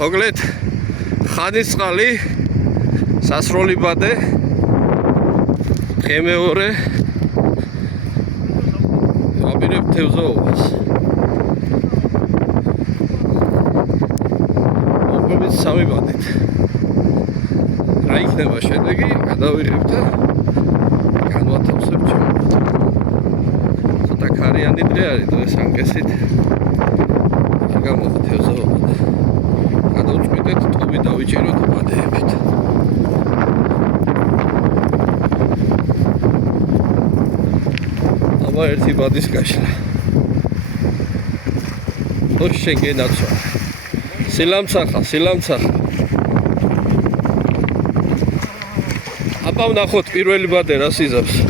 მოკლედ ხანისწყალი სასროლი ბადე ღემეორე აპირებ თევზაობას მოკლედ სამი ბადით რა იქნება შედეგი გადავიღებ და განვათავსებ ჩემს ცოტა ქარიანი დღე არის დღეს ანკესით გამოვა თევზაობა და გადავწყვიტეთ ტოვი დავიჭეროთ ბადეებით აბა ერთი ბადის გაშლა ოშ შენ გენაცვა სილამცახა აბა ვნახოთ პირველი ბადე რას იზამს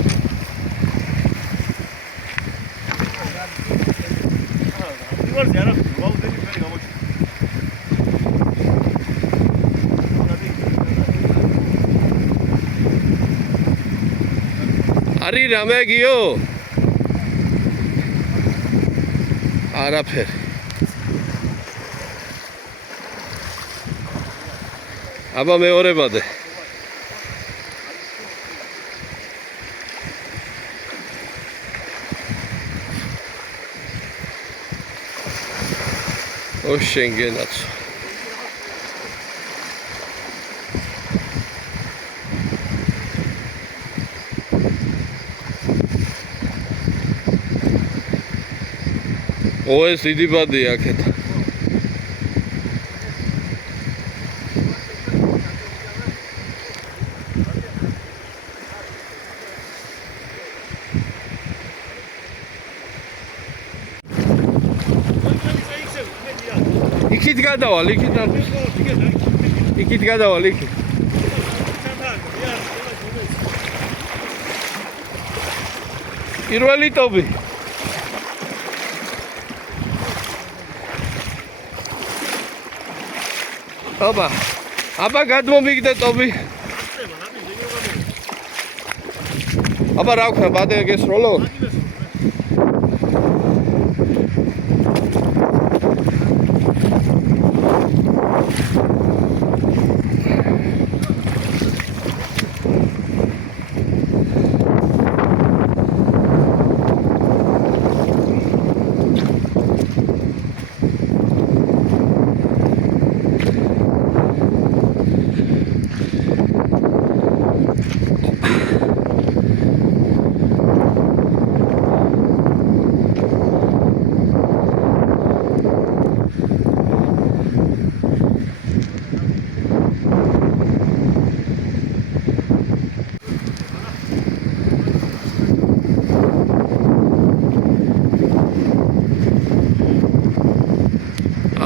Ari ramegio. Arapher. Aba meore bade. O şengenat. O es დიდი ბადია აქეთ. იქით გადავალ, იქით არის. იქით გადავალ, იქით. პირველი ტობი. აბა გადმომიგდე ტობი. აბა რა ვქნა ბადე გესროლო?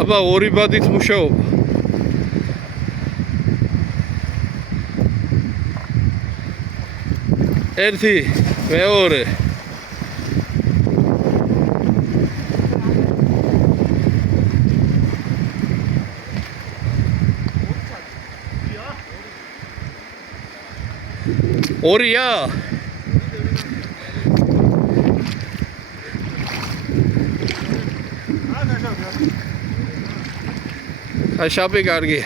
აბა ორი ბადით მუშაობა. ერთი, მეორე. ორია. Aşağı kargi.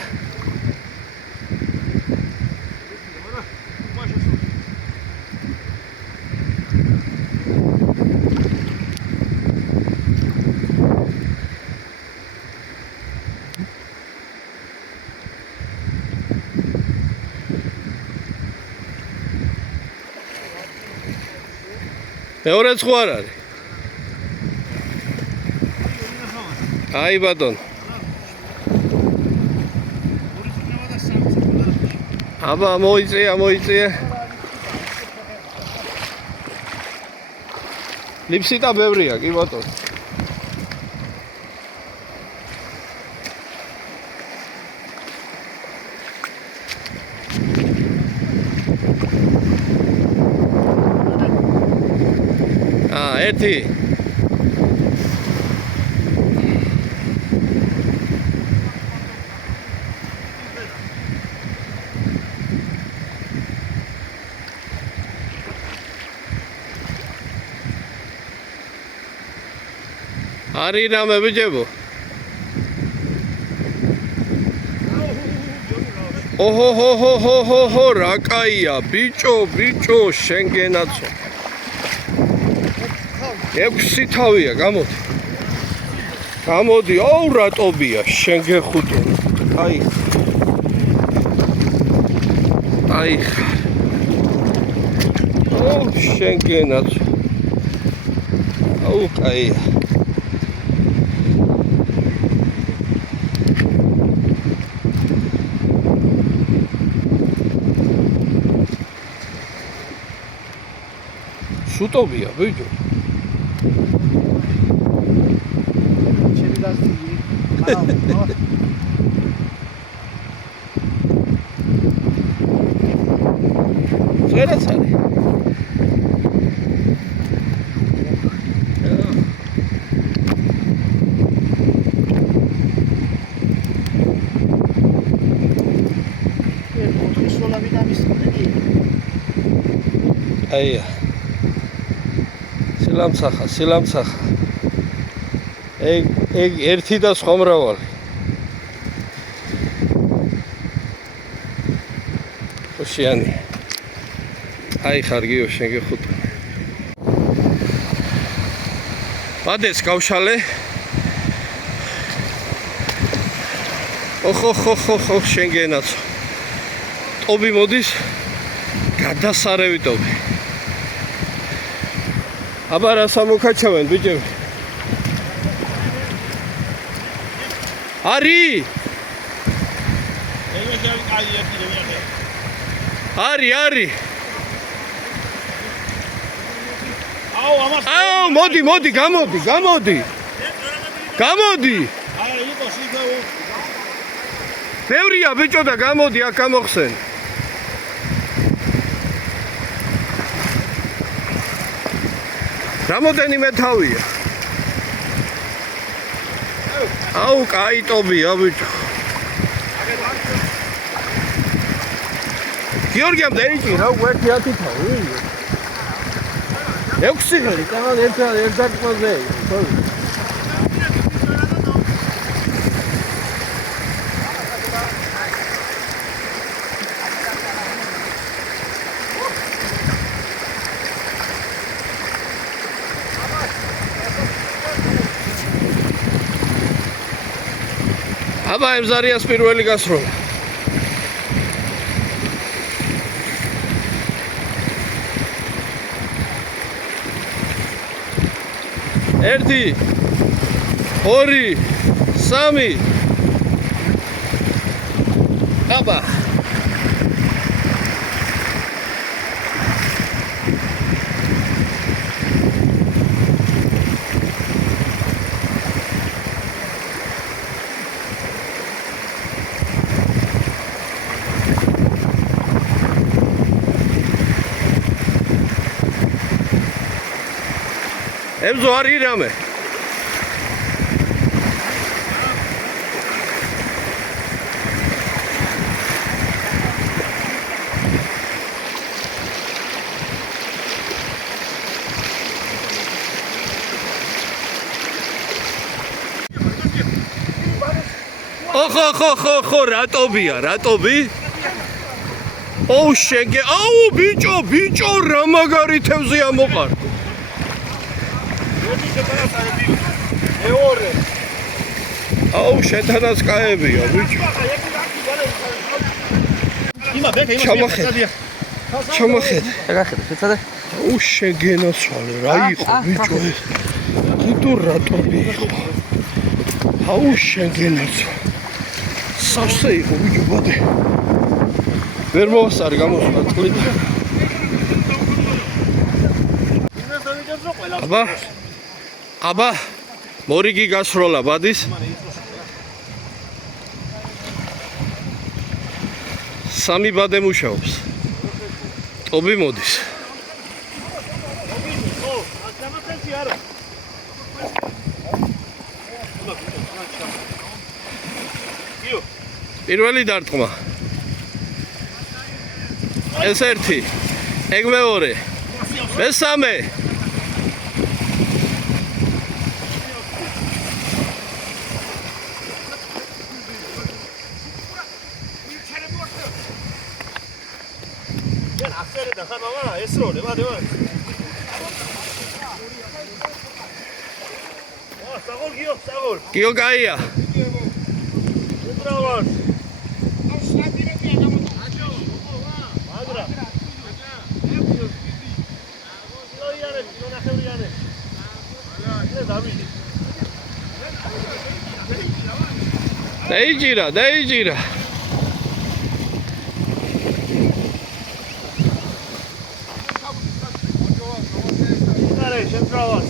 მეორე ცხوار არის. აი ბატონ. აბა მოიწია. ლიფსიტა ბევრია, კი ბატონ. ერთი Ari rame bijebu. ოჰო, რა კაია, ბიჭო, შენგენაცო. 6 თავია, გამოდი. აუ, რატობია, შენ გეხუტო. აი. შენგენაცო. აუ, კაია. შუტობია, ბიჭო. წერაცარი. აია. სილამცახა. ეგ ერთი და სხვა მრავალი. ხოშიანი. აი ხარგიო შენ გეხუტო. ბადეს გავშალე. ოხო, შენგენაცო. ტობი მოდის. გადასარევი ტობი. აბა რა სამოქაჩავენ ბიჭები? არი? არი. აუ, მოდი, გამოდი. ბევრია ბიჭო და გამოდი, აქ გამოხსენ. რამოდენიმე თავია. აუ, კაი ტობია ბიჭო. გიორგიამ დაიჭი რა უერთი 10 თავი. 6 ხელი, კანალ ერთად-ერთად-ზე. აბა ემზარიას პირველი გასროლა. ერთი, 2, 3. აბა. ემზო არის რამე? ოხო, რატობი? ოუ, შენგე, აუ, ბიჭო, რა მაგარი თევზი ამოყარ. აუ, შენთანაც კაებია, ბიჭო. ჩამახედე. შეცადე. აუ, შეგენაცვალე, რა იყო, ბიჭო ეს? თვითონ რატობი იყო? აუ, შეგენაცვალე. სავსე იყო, ბიჭო, ბადე. ვერ მოვასწარი გამოსვლა წყლიდან. აბა, მორიგი გასროლა ბადის. სამი ბადე მუშაობს. ტობი მოდის. პირველი დარტყმა. ეს ერთი. ეგ მეორე. მესამე. წერდა ხარ მამა ესროლე ვადე ვარ. Sagol gio, sagol. Gio gaia. Bravo. Deijira. Dale, centrava.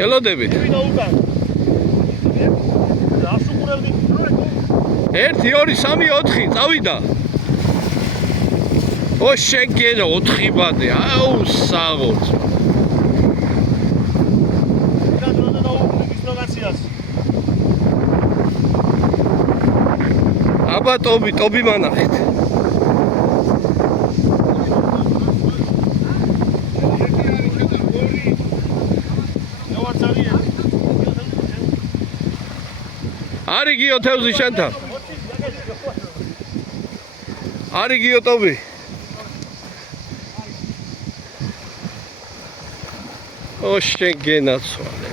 Gelodებით. 1 2 3 4 წავიდა. ო შეგენა 4 ბადე. აუ საღოც. აბა ტობი მანახეთ. Ari gio თევზი შენთან. Ari gio ტობი. ო შეგენაცვალე.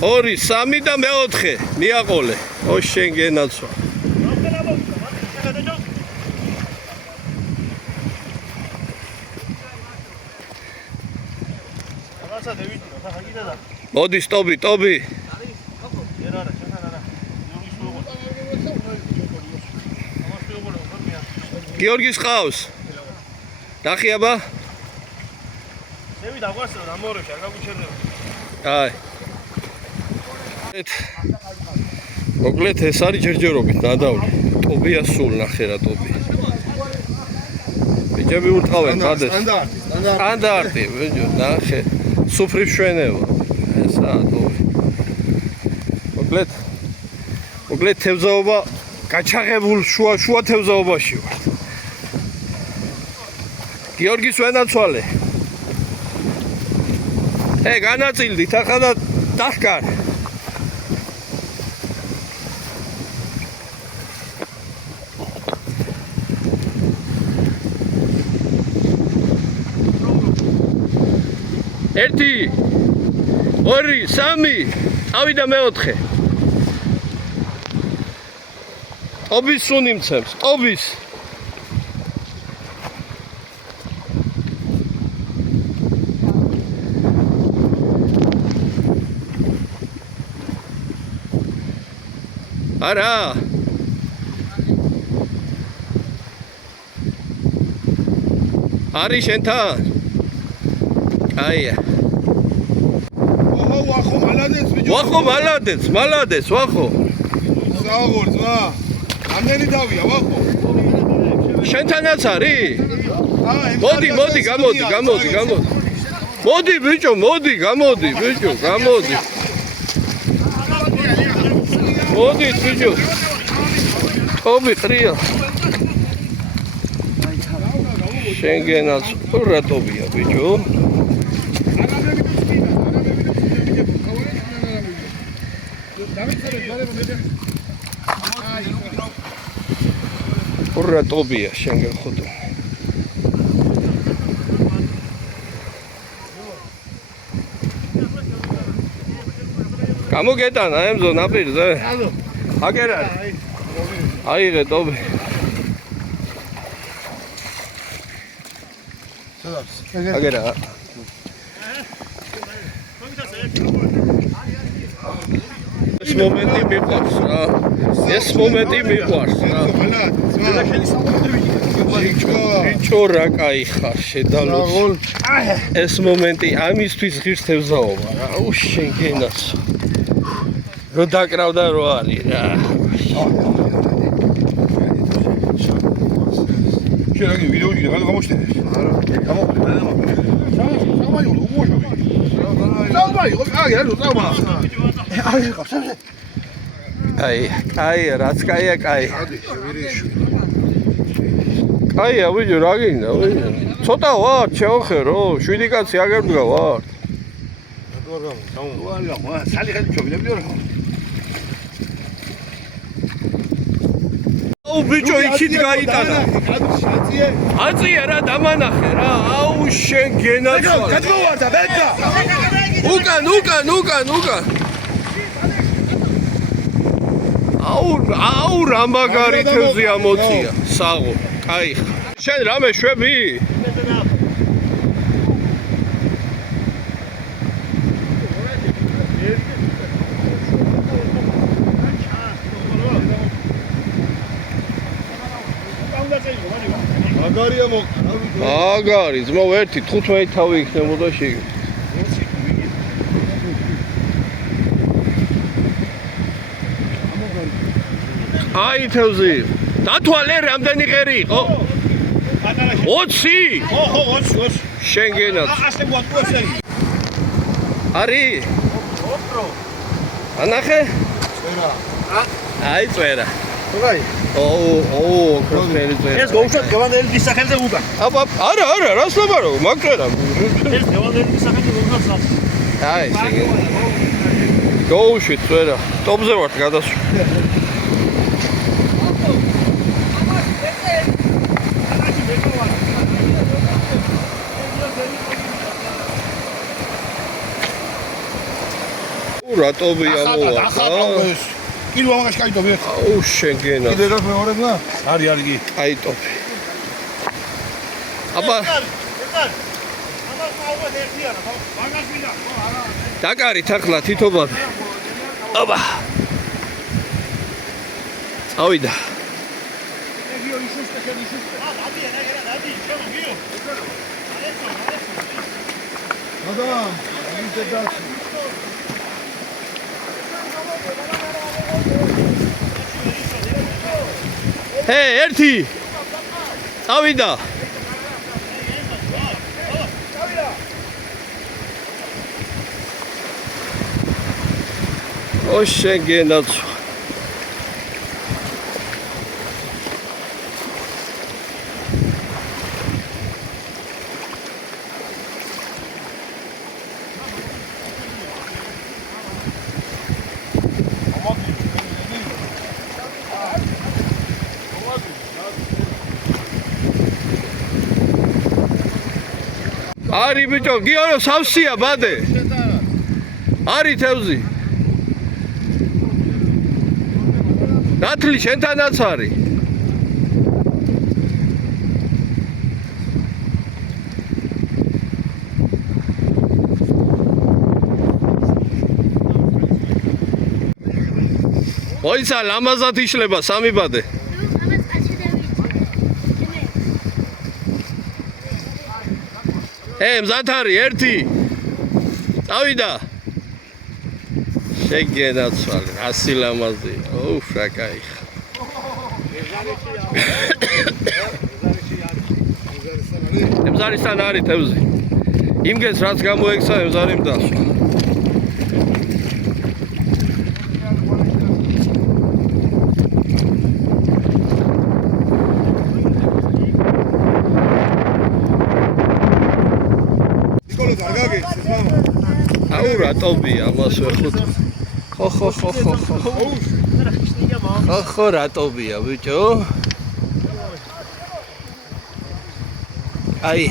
2 3 და 4 მიაყოლე. ო შეგენაცვალე. მოდი ტობი. გიორგის ყავს. დახიაბა? შევიდა გვასწრო და მორეში არ გაგვიჩერდება. აი. მოკლედ ეს არის ჯერჯერობით ნადავლი. ტობია სულ ნახე რა ტობია. ბიჭები ურტყავენ ხადეს. სტანდარტი, ბიჭო, ნახე. სუფრი მშვენევა. ესაა ტობი. მოკლედ თევზაობა გაჩაღებულ შუა თევზაობაში ვარ. გიორგის ვენაცვალე. განაწილდით ახლა და დახკარ. ერთი 2 3 ავიდა მე-4. ტობის სუნი მცემს, ტობის. არა. არის შენთან? აია. ვახო, მალადეც ბიჭო. მალადეც, ვახო. საღოლ, ზმა. ამდენი დავია, ვახო. შენთანაც არის? მოდი, გამოდი. მოდი ბიჭო, გამოდი. მოდი ბიჭო. ტობი ხრია. შენგენაც რა ტობია ბიჭო? რა ტობია შენგენ ხოდო. გამოგეტანა ემზო ნაპირზე? აგერ არის. აიღე ტობი. აგერა. ეს მომენტი მიყვარს რა. ბიჭო რა კაი ხარ შედალოს. ეს მომენტი ამისთვის ღირს თევზაობა რა. შენგენაც. რო დაკრავდა რო არის რა. შეიძლება ვიდეოში გამოჩნდეს. არა, გამოხდება და სამაი უმოშობი. სამაი, აი, აი, ყავს. აი, რაც კაია, კაი. კაია, ვიჯო, რა გინდა, ვიჯო. ცოტა ვარ, შეოხერო, 7 კაცი აგერ დგა ვარ. სალი ხელი ჩობილებიო რა. აუ ბიჭო, იქით გაიტანა. აწია რა, დამანახე რა. აუ შენ გენაცვალე. გადმოვარდა, ბედა. უკან. აუ რა მაგარი თევზი ამოწია. საღო, კაი. შენ რამე შვები? მაგარია მოკ. აგარი, ძმაო, 1-15 თავი იქნებოდა შეგ. აი თევზი. დათვალე რამდენი ღერი იყო? 20? ხო, 20. შენ გენაც. ასე გვაკვეცე. არის? ანახე? წერა. აი წერა. როგორი? ოუ, კროფელი წერა. ეს გოუშვათ გევანდელის სახელზე უკან. აბა, არა, რას ლაბარო, მაგწერა. ეს გევანდელის სახელზე უკან. აი, შეგე. გოუშვით წერა. ტოპზე ვართ გადასვლა. რატობი ამოვა? ახალ კილო ამაში კაიტობი. აუ შენ გენა. კიდე რა მეორე და? არის კი. კაიტობი. აბა, დაკარით ახლა თითობად. აბა. წავიდა. адам, ვიდე დაც. ერთი. წავიდა. ო შენ გენაცვა. არის ბიჭო, გიორო სავსეა ბადე. არის თევზი. ნათლი შენთანაც არის. მოიცა ლამაზად იშლება სამი ბადე. მზად არის ერთი. წავიდა. შეგენაცვალე, რასი ლამაზია. ოუ, რა კაი. ემზარისთან არის თევზი. იმგეს რაც გამოექცა ემზარიმ დასვა. აუ რატობია ამას ვეხოთ. ხო რატობია ბიჭო. აი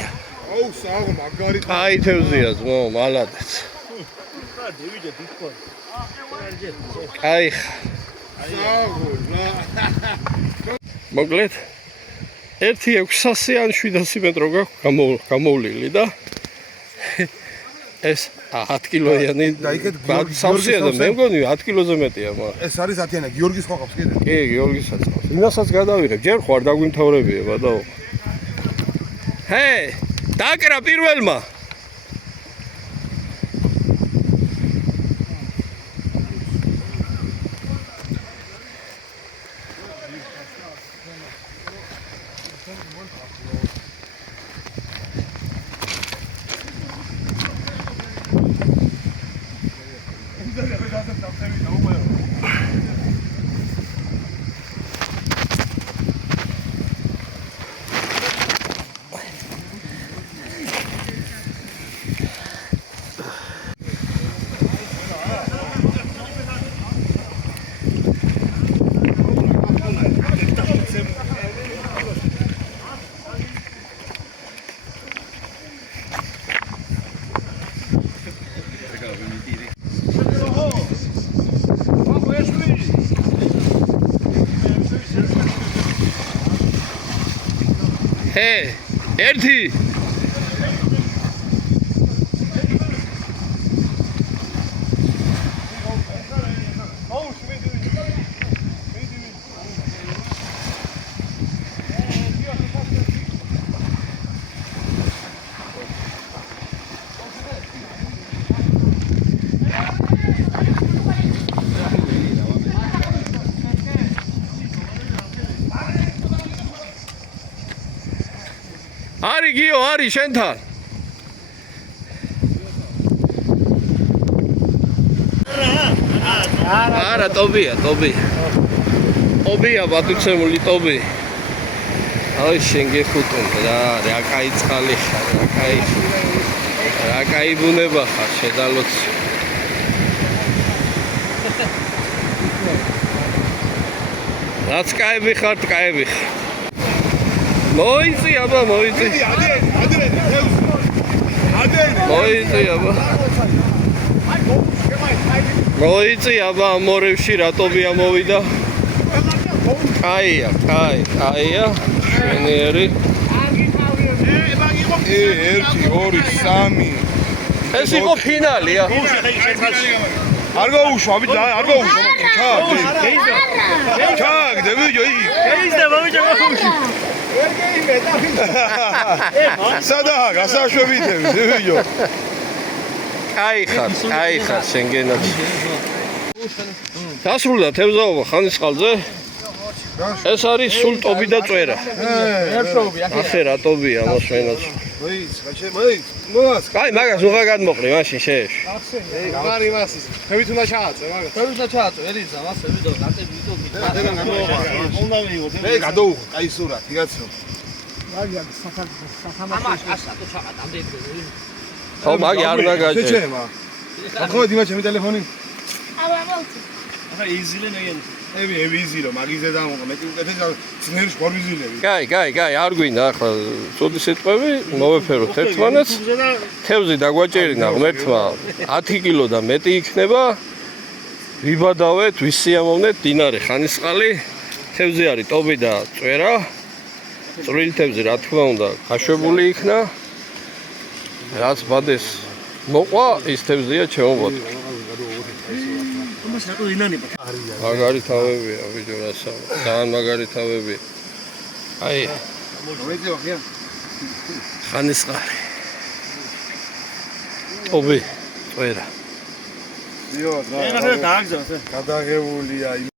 აუ საღო მაგარი. აი თევზია ძმო, მალადეც. აი საღო რა. მოკლედ 1.600 ან 700 მეტრო გაქვს გამოვლილი და ეს 10 კილოიანი სავსეა და მე მგონი 10 კილოზე მეტია მაგრამ ეს არის 10-იანი გიორგის ხო ყავს კიდე? კი, გიორგისაც ყავს. იმასაც გადავირებ, ჯერ ხوار დაგვიმთავრებია ბადაო. დაკრა პირველმა. ჰე, ერთი. არი გიო, არი შენთან. არა, ტობია. ტობია ბატუცემული ტობი. აი შენ გეხუტუნდა რა კაი წყალი ხარ, რა კაი ბუნება ხარ შედალოც. რაც კაები ხართ, კაები ხარ. მოიწი აბა, მოიწი. მოიწი აბა. მოიწი აბა, მორევში რატობია მოვიდა? კაია. შენიერი. 1 2 3 ეს იყო ფინალია. არ გაუშვა, არ გაუშვა. ჩაკ, დებიჯო ი. სადაა გასაშვებითები, დებიჯო. კაი ხარ, შენგენაც. დასრულდა თევზაობა ხანისყალზე. ეს არის სულ ტობი და წვერა. ახე რა ტობია მოსვენაც. კაი, მაგას უღა გადმოყრი მაშინ შეეშ. გამარი მასის. ხევით უნდა ჩააწე მაგას. ელიზა, მასე ვიდეო, ნატები ვიდეო გიქნა. უნდა ვიღოთ. მე გადოუღო, კაი სურათ, იგაცნო. ხო, მაგი არ დაგაჭე. შეჩემა. ახლა დიმა ჩემი ტელეფონი. ახლა იზილე ნეგენ. ევიზირო, მაგიზე დამოყო, მე უკეთეს ძნერში გორვიზილები. კაი, არ გვინდა ახლა წოდი სიტყვები, მოვეფეროთ ერთმანეთს. თევზი დაგვაჭერინა ღმერთმა 10 კილო და მეტი იქნება. ვიბადავეთ, ვისიამოვნეთ დინარე ხანისყალი. თევზი არის ტობი და წვერა. წვრილი თევზი რა თქმა უნდა, გაშვებული იქნა. რაც ბადეს მოყვა, ის თევზია ჩემო ბატონო. რატო ინანება? მაგარი თავებია, ბიჭო, რასა. ძალიან მაგარი თავებია. აი, მოიწევა ხია. ხანისყალი. ტობი, წვერა. მიო, ეხლა დააგზავნე. გადაღებულია იმ